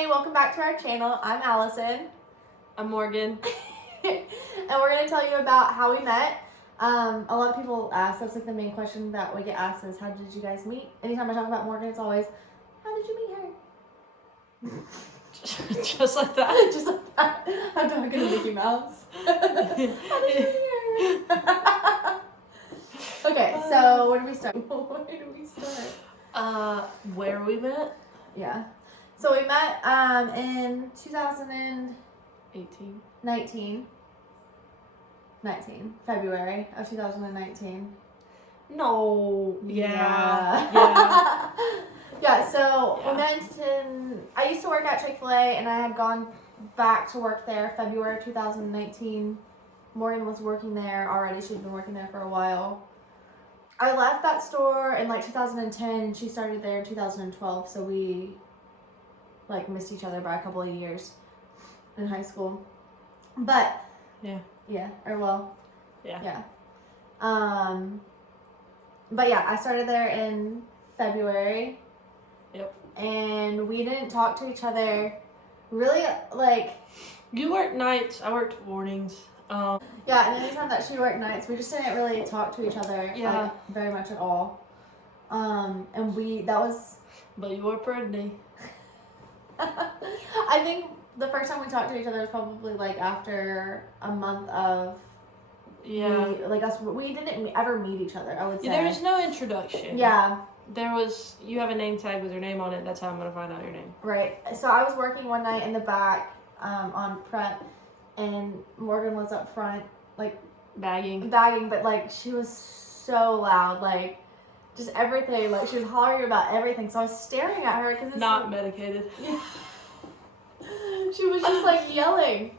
everybody, welcome back to our channel. I'm Allison. I'm Morgan. And we're going to tell you about how we met. A lot of people ask, that's like the main question that we get asked is, how did you guys meet? Anytime I talk about Morgan, it's always, how did you meet her? Just like that. Just like that. I'm talking to Mickey Mouse. How did you meet her? Okay, so where do we start? Where we met? Yeah. So we met in 2018. 18. 19. February of 2019. No. Yeah. Yeah. Yeah, so Yeah. we met I used to work at Chick-fil-A and I had gone back to work there February of 2019. Morgan was working there already. She'd been working there for a while. I left that store in like 2010 and she started there in 2012, so we like missed each other by a couple of years in high school. But Yeah. yeah. But yeah, I started there in February. Yep. And we didn't talk to each other really, like... You worked nights, I worked mornings. Yeah, and anytime that she worked nights, we just didn't really talk to each other, Yeah. like, very much at all. That was... But you were pretty. I think the first time we talked to each other was probably, like, after a month of... Yeah. We didn't ever meet each other, I would say. There was no introduction. Yeah. There was, you have a name tag with your name on it, that's how I'm going to find out your name. Right. So I was working one night in the back on prep, and Morgan was up front, like, Bagging. but, like, she was so loud, like, just everything, like, she was hollering about everything, so I was staring at her, because Not medicated. Yeah. She was just, like, yelling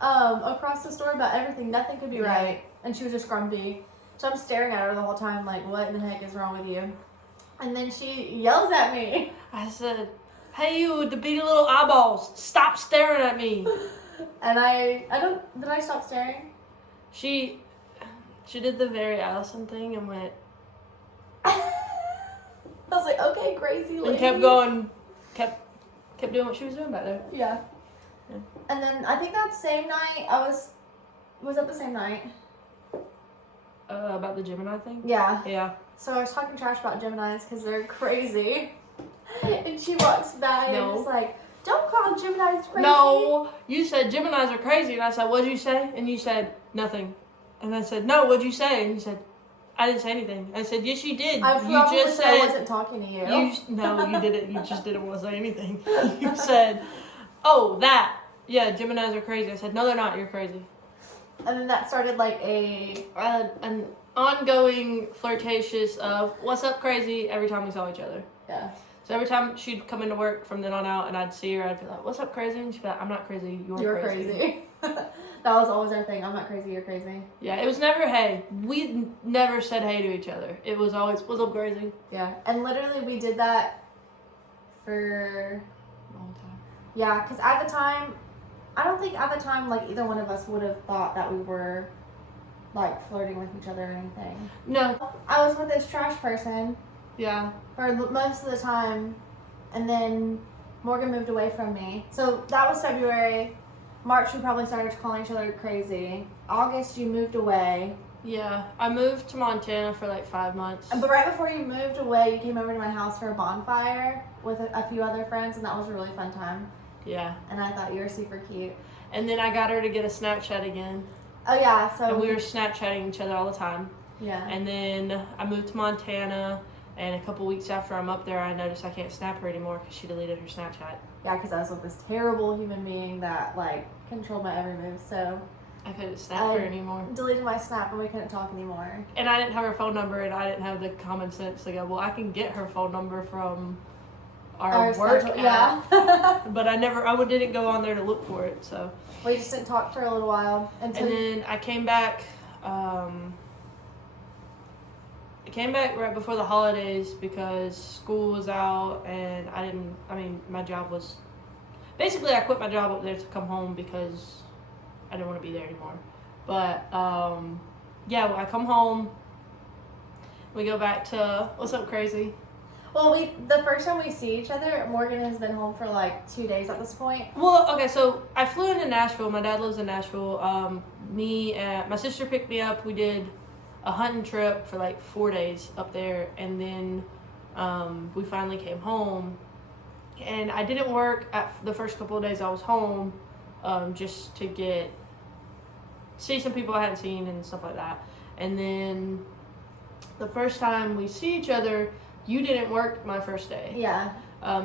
across the store about everything, nothing could be right, and she was just grumpy, so I'm staring at her the whole time, like, what in the heck is wrong with you? And then she yells at me. I said, hey you with the beady little eyeballs, stop staring at me. And did I stop staring? She did the very Allison thing and went, I was like, okay, crazy lady. and kept going, kept doing what she was doing back there. Yeah. Yeah. And then I think that same night, was that the same night? About the Gemini thing? Yeah. Yeah. So I was talking trash about Geminis because they're crazy. And she walks by and was like, don't call Geminis crazy. No, you said Geminis are crazy, and I said, what'd you say? And you said, nothing. And I said, no, what'd you say? And you said, I didn't say anything. I said, yes, you did. I You just said I wasn't talking to you. No, you didn't. You just didn't want to say anything. You said, oh, that. Yeah, Geminis are crazy. I said, no, they're not. You're crazy. And then that started like an ongoing flirtatious of what's up crazy every time we saw each other. Yeah. So every time she'd come into work from then on out and I'd see her, I'd be like, what's up crazy? And she'd be like, I'm not crazy, you're crazy. That was always our thing. I'm not crazy, you're crazy. Yeah, it was never hey. We never said hey to each other. It was always, what's up crazy? Yeah. And literally we did that for A long time. yeah, because at the time, I don't think at the time, like, either one of us would have thought that we were, like, flirting with each other or anything. No. I was with this trash person Yeah. for most of the time, and then Morgan moved away from me. So that was February. March, we probably started calling each other crazy. August, you moved away. Yeah. I moved to Montana for like 5 months. But right before you moved away, you came over to my house for a bonfire with a few other friends, and that was a really fun time. Yeah. And I thought you were super cute. And then I got her to get a Snapchat again. Oh, yeah, so... And we were Snapchatting each other all the time. Yeah. And then I moved to Montana, and a couple weeks after I'm up there, I noticed I can't snap her anymore because she deleted her Snapchat. Yeah, because I was with this terrible human being that, like, controlled my every move, so... I couldn't snap her anymore. Deleted my Snap and we couldn't talk anymore. And I didn't have her phone number, and I didn't have the common sense to go, well, I can get her phone number from our work schedule, app. Yeah. But I didn't go on there to look for it, so. We just didn't talk for a little while. And then I came back, right before the holidays because school was out and my job was, basically I quit my job up there to come home because I didn't want to be there anymore. But, yeah, I come home, we go back to, what's up crazy? Well, the first time we see each other, Morgan has been home for like 2 days at this point. Well, okay, so I flew into Nashville. My dad lives in Nashville. Me and my sister picked me up. We did a hunting trip for like 4 days up there, and then we finally came home. And I didn't work at the first couple of days I was home, just to see some people I hadn't seen and stuff like that. And then the first time we see each other, you didn't work my first day. Yeah.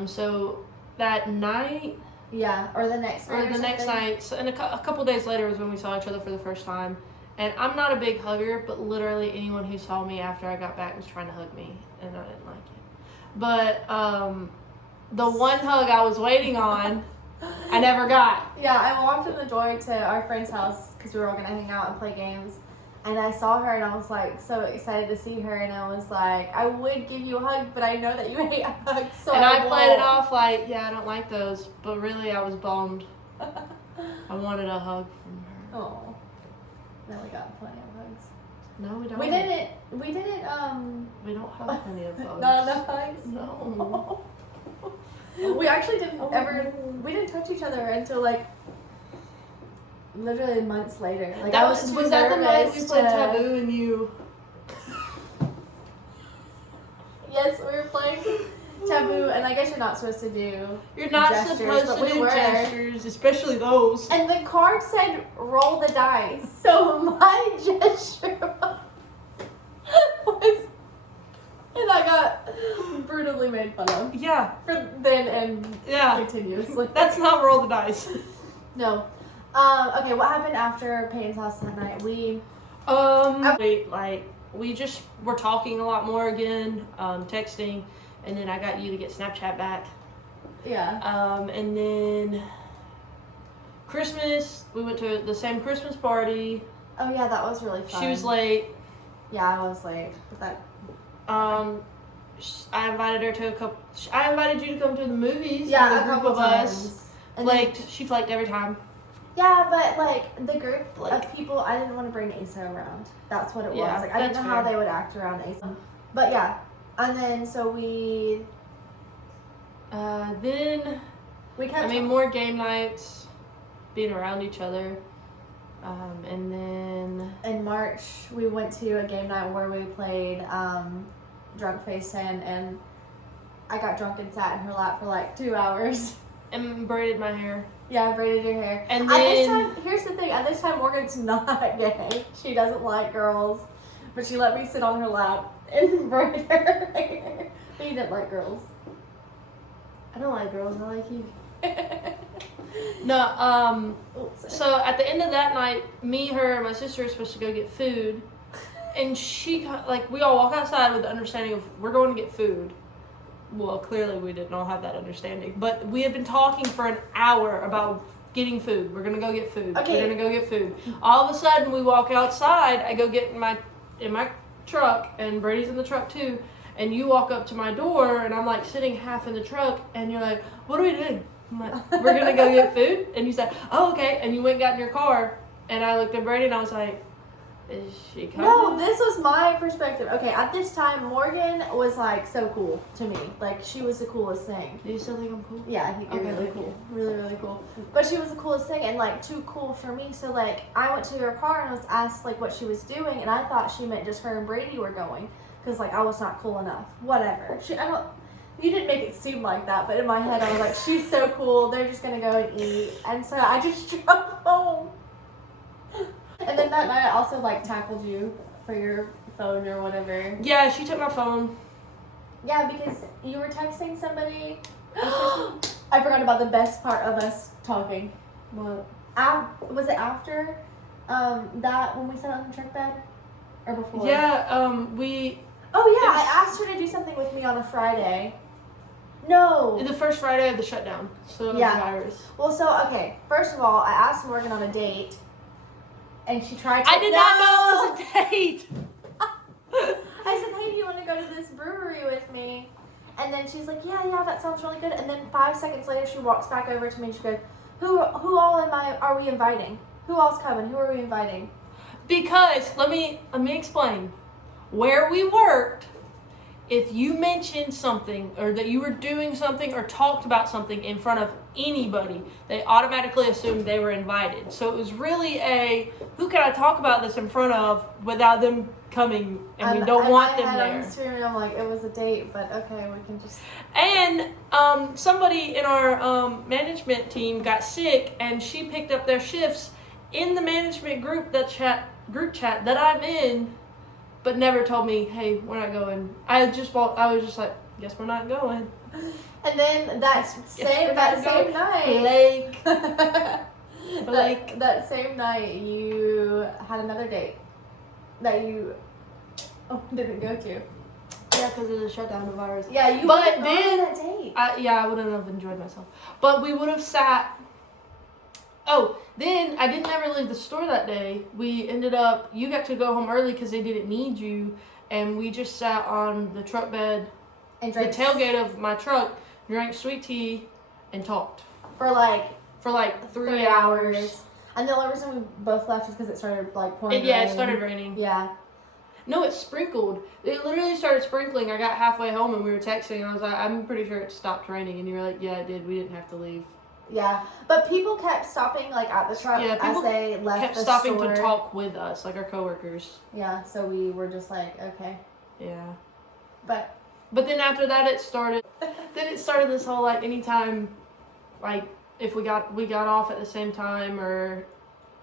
So that night, Yeah, or the next night. or the next night, so, and a couple days later was when we saw each other for the first time. And I'm not a big hugger, but literally anyone who saw me after I got back was trying to hug me, and I didn't like it. But the one hug I was waiting on, I never got. Yeah, I walked in the door to our friend's house because we were all gonna hang out and play games. And I saw her and I was like so excited to see her, and I was like, I would give you a hug, but I know that you hate hugs, so And I played it won't. off like, yeah, I don't like those, but really I was bummed. I wanted a hug from her. Oh, no, we got plenty of hugs. No, we don't. We didn't. We don't have plenty of hugs. Not enough hugs. No. We actually didn't Oh. ever. We didn't touch each other until like literally months later. Like That I was too that the night nervous we played to- Taboo and you? Yes, we were playing Taboo, and I guess you're not supposed to do. You're not Gestures, supposed but to we do were. gestures, especially those. And the card said roll the dice, so my gesture was, and I got brutally made fun of Yeah, for then and yeah. continuously. That's not roll the dice. No. Okay, what happened after Peyton's house that night? We We just were talking a lot more again, texting, and then I got you to get Snapchat back. yeah. And then Christmas, we went to the same Christmas party. Oh yeah, that was really fun. She was late. Yeah, I was late. But that. I invited her to I invited you to come to the movies. Yeah, with a group couple of times. us. And then- She flaked every time. yeah, but like the group Like- of people, I didn't want to bring Asa around. That's what it Yeah, was. Like I didn't that's know how fair. they would act around Asa. But yeah, and then so we Then kept. more game nights, being around each other, and then In March, we went to a game night where we played Drunk Face 10, and I got drunk and sat in her lap for like 2 hours. and braided my hair. Yeah, I braided her hair. And At this then time, here's the thing. At this time, Morgan's not gay. She doesn't like girls, but she let me sit on her lap and braid her hair. But you didn't like girls. I don't like girls. I like you. No. Oops. So at the end of that night, me, her, and my sister were supposed to go get food, and we all walk outside with the understanding of we're going to get food. Well, clearly we didn't all have that understanding, but we had been talking for an hour about getting food. We're gonna go get food. Okay. We're gonna go get food. All of a sudden, we walk outside. I go get in my truck, and Brady's in the truck too. And you walk up to my door, and I'm like sitting half in the truck, and you're like, "What are we doing?" I'm like, "We're gonna go get food." And you said, "Oh, okay." And you went and got in your car, and I looked at Brady, and I was like, "Is she coming?" No, this was my perspective. Okay, at this time, Morgan was like so cool to me. Like she was the coolest thing. Do you still think I'm cool? Yeah, I think you're Okay, really thank cool. Really, really cool. But she was the coolest thing and like too cool for me. So like I went to her car and was asked like what she was doing, and I thought she meant just her and Brady were going because like I was not cool enough. Whatever. You didn't make it seem like that, but in my head I was like, she's so cool. They're just gonna go and eat, and so I just drove home. And then that night I also like tackled you for your phone or whatever. Yeah, she took my phone. Yeah, because you were texting somebody. I forgot about the best part of us talking. What? Was it after that when we sat on the truck bed? Or before? Yeah, Oh yeah, I asked her to do something with me on a Friday. No. the first Friday of the shutdown. So Yeah. the virus. Well, so okay. First of all, I asked Morgan on a date, and she tried to. I did not know it was a date. I said, "Hey, do you want to go to this brewery with me?" And then she's like, "Yeah, that sounds really good." And then 5 seconds later, she walks back over to me and she goes, "Who all are we inviting? Who all's coming? Who are we inviting?" Because let me explain. Where we worked if you mentioned something or that you were doing something or talked about something in front of anybody, they automatically assumed they were invited. So it was really who can I talk about this in front of without them coming, and we don't want them there. I'm screaming, I'm like, it was a date, but okay, we can just... And somebody in our management team got sick, and she picked up their shifts in the management group chat that I'm in, but never told me, hey, we're not going. I was just like, guess we're not going. And then that same night, that same night, you had another date that you didn't go to. Yeah, because of the shutdown of virus. Yeah, you but wouldn't then, go on that date. I wouldn't have enjoyed myself. But we would have sat. Oh, then I didn't ever leave the store that day. We ended up, you got to go home early because they didn't need you. And we just sat on the truck bed, and the tailgate of my truck, drank sweet tea, and talked. For like 3 hours. And the only reason we both left is because it started like pouring rain. Yeah, it started raining. Yeah. No, it sprinkled. It literally started sprinkling. I got halfway home and we were texting, and I was like, I'm pretty sure it stopped raining. And you were like, yeah, it did. We didn't have to leave. Yeah, but people kept stopping like at the truck as they left kept the stopping store. to talk with us, like our coworkers. Yeah, so we were just like, okay. Yeah. But then after that, it started this whole like anytime, like if we got off at the same time, or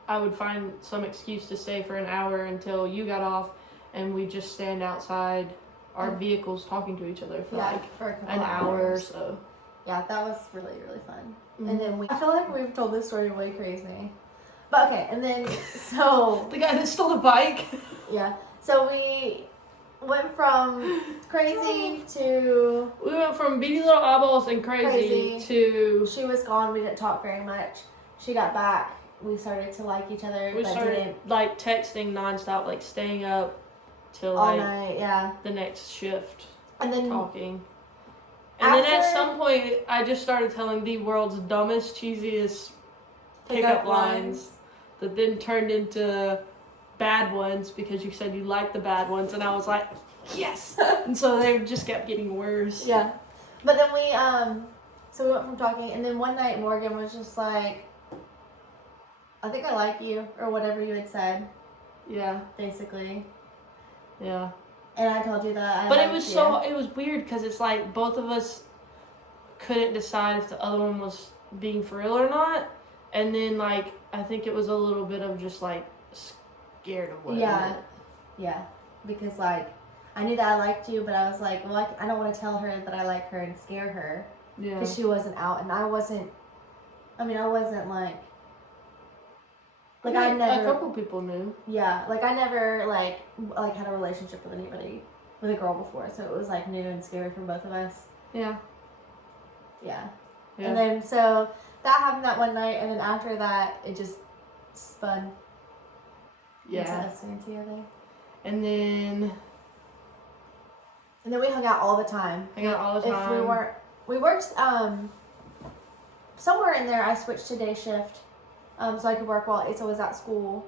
I would find some excuse to stay for an hour until you got off, and we just stand outside our vehicles talking to each other for for a couple an hour or hours. so. Yeah, that was really, really fun. Mm-hmm. And then I feel like we've told this story way crazy. But okay, and then, so... The guy that stole the bike? Yeah. So we went from crazy to... We went from beady little eyeballs and crazy to... She was gone, we didn't talk very much. She got back, we started to like each other. We started, like, texting nonstop, like, staying up till, all like... night, yeah. The next shift. And then... Talking. And then at some point, I just started telling the world's dumbest, cheesiest pickup lines that then turned into bad ones because you said you liked the bad ones, and I was like, yes! And so they just kept getting worse. Yeah. But then so we went from talking, and then one night Morgan was just like, I think I like you, or whatever you had said. Yeah. Basically. Yeah. And I told you that. But it was weird because it's like both of us couldn't decide if the other one was being for real or not. And then like I think it was a little bit of just like scared of what. Yeah. Yeah. Because like I knew that I liked you, but I was like, well, I don't want to tell her that I like her and scare her. Yeah. Because she wasn't out, and I wasn't like. Like I never. A couple people knew. Yeah, like I never like had a relationship with anybody, with a girl before, so it was like new and scary for both of us. Yeah. Yeah. Yeah. And then so that happened that one night, and then after that it just spun. Yeah. Into us staying together. And then we hung out all the time. If we worked somewhere in there. I switched to day shift. So I could work while Asa was at school.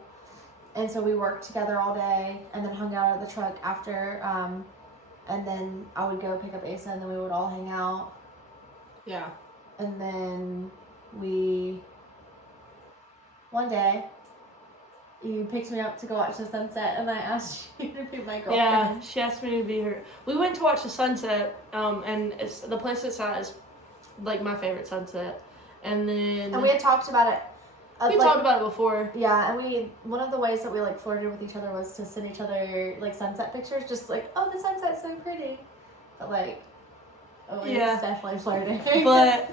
And so we worked together all day and then hung out at the truck after. And then I would go pick up Asa, and then we would all hang out. Yeah. And then one day, you picked me up to go watch the sunset, and I asked you to be my girlfriend. Yeah, she asked me to be her. We went to watch the sunset, and it's the place it's at is like my favorite sunset. And then we had talked about it. We talked about it before. Yeah, and one of the ways that we like flirted with each other was to send each other like sunset pictures, just like, oh, the sunset's so pretty. But like, it's definitely flirting. But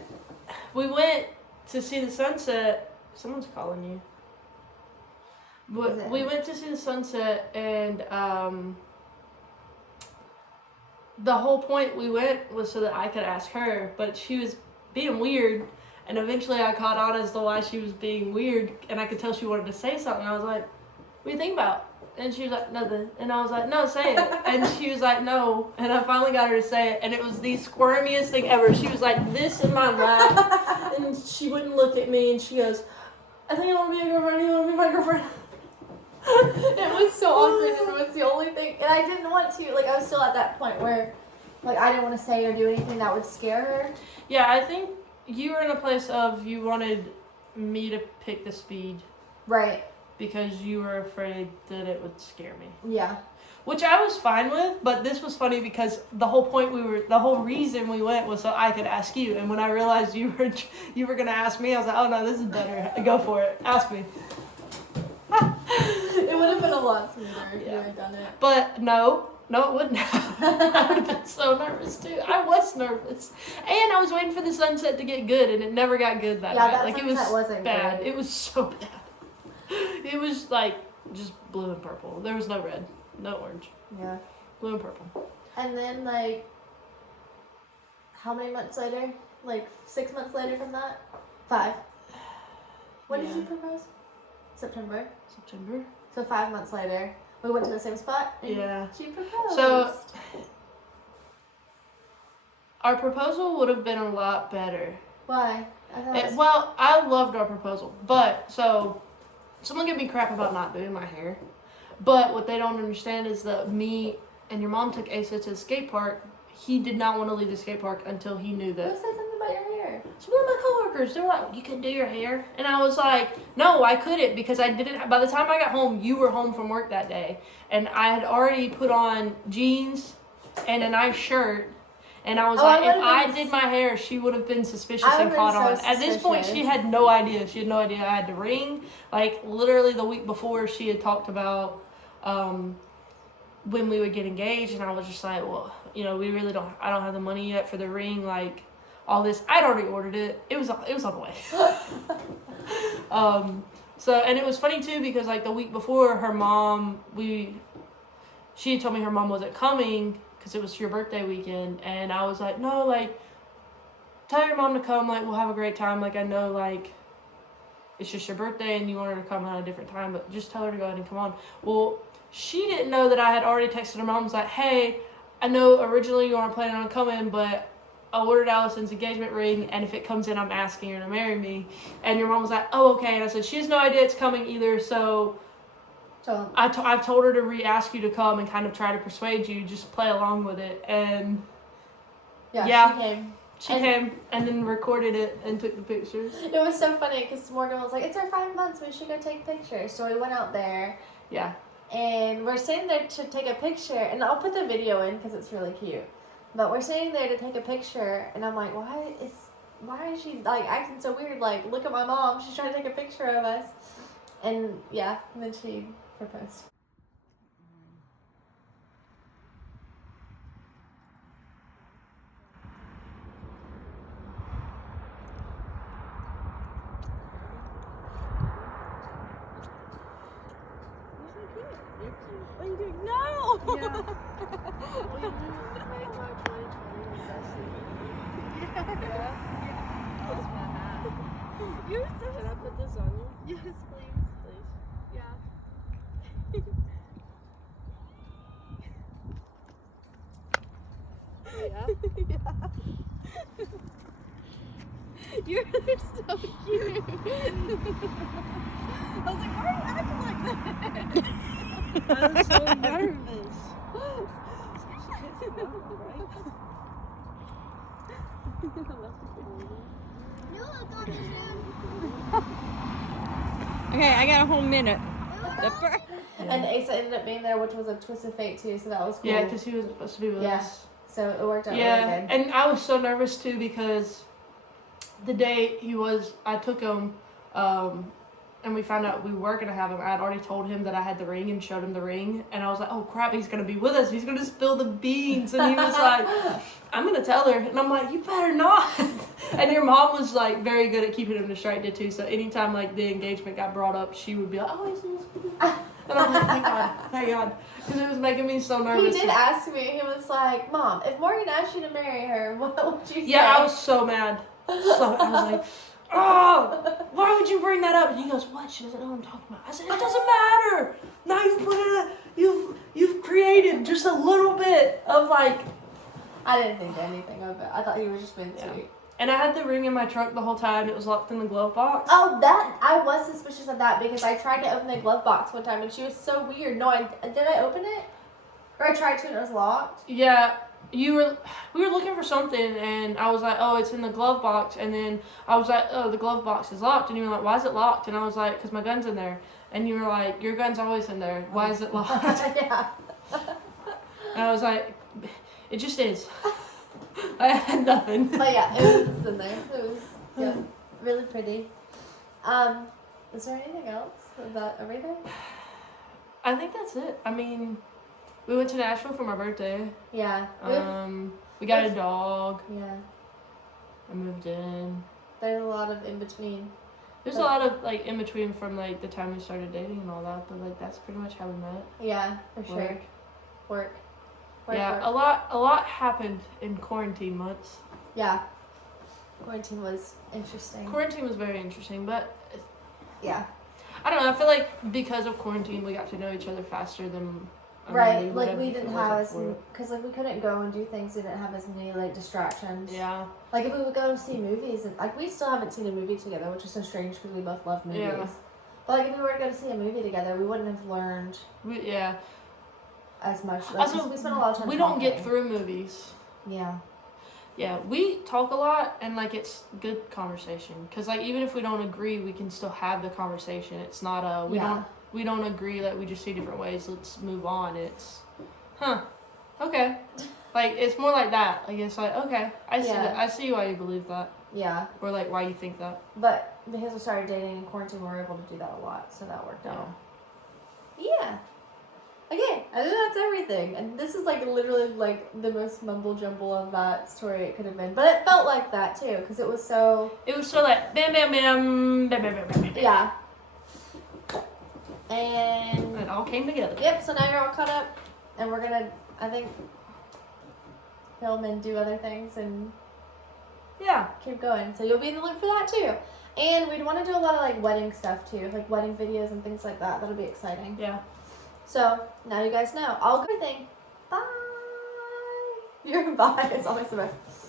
we went to see the sunset. Someone's calling you. But we went to see the sunset, and the whole point we went was so that I could ask her, but she was being weird. And eventually I caught on as to why she was being weird, and I could tell she wanted to say something. I was like, what do you think about? And she was like, nothing. And I was like, no, say it. And she was like, no. And I finally got her to say it, and it was the squirmiest thing ever. She was like this in my lap, and she wouldn't look at me, and she goes, I think I want to be a girlfriend. You want to be my girlfriend? It was so awkward, and it was the only thing. And I didn't want to, like, I was still at that point where Like, I didn't want to say or do anything that would scare her. Yeah, I think you were in a place of you wanted me to pick the speed Right. because you were afraid that it would scare me. Yeah. Which I was fine with, but this was funny because the whole reason we went was so I could ask you. And when I realized you were gonna ask me, I was like, oh no, this is better. Go for it. Ask me. It would have been a lot smoother if you had done it. But no, it wouldn't have. I would have been so nervous too. I was nervous, and I was waiting for the sunset to get good, and it never got good that night. That Like sunset wasn't bad. good. It was so bad. It was like just blue and purple. There was no red, no orange. Yeah. Blue and purple. And then, like, how many months later? Like, 6 months later from that? 5. When did Yeah. you propose? September. September. So 5 months later, we went to the same spot. And Yeah. She proposed. So our proposal would have been a lot better. Why? I thought it was- Well, I loved our proposal, but so someone give me crap about not doing my hair, but what they don't understand is that me and your mom took Asa to the skate park. He did not want to leave the skate park until he knew Who that. said something about your hair? So one of my coworkers, they were like, "You can do your hair," and I was like, "No, I couldn't because I didn't." By the time I got home, you were home from work that day, and I had already put on jeans and a nice shirt. And I was like, if I did my hair, she would have been suspicious and caught on. At this point, she had no idea. She had no idea I had the ring. Like, literally the week before, she had talked about when we would get engaged. And I was just like, well, we really I don't have the money yet for the ring. Like, all this. I'd already ordered it. It was on the way. And it was funny, too, because, like, the week before, her mom, she had told me her mom wasn't coming because it was your birthday weekend, and I was like, no, like, tell your mom to come, like, we'll have a great time, like, I know, like, it's just your birthday, and you want her to come at a different time, but just tell her to go ahead and come on. Well, she didn't know that I had already texted her mom, was like, hey, I know originally you weren't planning on coming, but I ordered Allison's engagement ring, and if it comes in, I'm asking her to marry me, and your mom was like, oh, okay, and I said, she has no idea it's coming either, so I've told her to re-ask you to come and kind of try to persuade you, just play along with it. And yeah. She came and then recorded it and took the pictures. It was so funny because Morgan was like, it's our 5 months, we should go take pictures. So we went out there. Yeah. And we're sitting there to take a picture, and I'll put the video in because it's really cute. But we're sitting there to take a picture, and I'm like, why is she, like, acting so weird? Like, look at my mom, she's trying to take a picture of us. And yeah, and then she proposed. What are you doing? No! Yeah. You're so Can I put this on you? Yes, please. Please. Yeah. Yeah. You're so cute. I was like, why are you acting like that? I'm so nervous. Okay, I got a whole minute. And Asa ended up being there, which was a twist of fate too, so that was cool. Yeah, because he was supposed to be with us. So it worked out really Yeah, good. and I was so nervous too because the day I took him, and we found out we were going to have him. I had already told him that I had the ring and showed him the ring. And I was like, oh crap, he's going to be with us. He's going to spill the beans. And he was like, I'm going to tell her. And I'm like, you better not. And your mom was like very good at keeping him distracted too. So anytime like the engagement got brought up, she would be like, oh, and I'm like, thank God. Because it was making me so nervous. He did ask me, he was like, Mom, if Morgan asked you to marry her, what would you say? Yeah, I was so mad. I was like, oh, why would you bring that up? And he goes, what? She doesn't know what I'm talking about. I said, it doesn't matter. Now you've created just a little bit of like. I didn't think anything of it. I thought he was just being sweet. And I had the ring in my truck the whole time. It was locked in the glove box. Oh, I was suspicious of that because I tried to open the glove box one time and she was so weird. No, did I open it? Or I tried to and it was locked? Yeah, we were looking for something, and I was like, oh, it's in the glove box, and then I was like, oh, the glove box is locked, and you were like, why is it locked? And I was like, because my gun's in there, and you were like, your gun's always in there, why is it locked? Yeah. And I was like, it just is. I had nothing. But yeah, it was in there. It was really pretty. Is there anything else? Is that everything? I think that's it. I mean, we went to Nashville for my birthday. Yeah. We got a dog. Yeah. I moved in. There's a lot of in between. There's a lot of like in between from like the time we started dating and all that, but like that's pretty much how we met. Yeah, for sure. Work. Yeah, Work. a lot happened in quarantine months. Yeah. Quarantine was interesting. Quarantine was very interesting, but Yeah. I don't know. I feel like because of quarantine, we got to know each other faster than Right, would like have we if didn't it have wasn't as for- because like we couldn't go and do things. We didn't have as many like distractions. Yeah, Like if we would go see movies, and like we still haven't seen a movie together, which is so strange because we both love movies. Yeah. But like if we were to go to see a movie together, we wouldn't have learned yeah. as much. Like, Also, 'cause we spent a lot of time. We don't get talking. through movies. Yeah. Yeah, we talk a lot, and like it's good conversation. Cause like even if we don't agree, we can still have the conversation. It's not a we don't agree, like we just see different ways. Let's move on. It's okay. Like it's more like that. Like it's like okay, I see Yeah. that. I see why you believe that, Yeah. or like why you think that. But because we started dating in quarantine, we were able to do that a lot, so that worked out. Yeah. Okay, I think that's everything. And this is like literally like the most mumble jumble of that story it could have been. But it felt like that too, because it was so. It was so like bam bam bam bam bam bam bam. bam. Yeah. And. It all came together. Yep, so now you're all caught up. And we're gonna, I think, film and do other things and Yeah. keep going. So you'll be in the loop for that too. And we'd want to do a lot of like wedding stuff too, like wedding videos and things like that. That'll be exciting. Yeah. So now you guys know. All good thing. Bye. Your bye is always the best.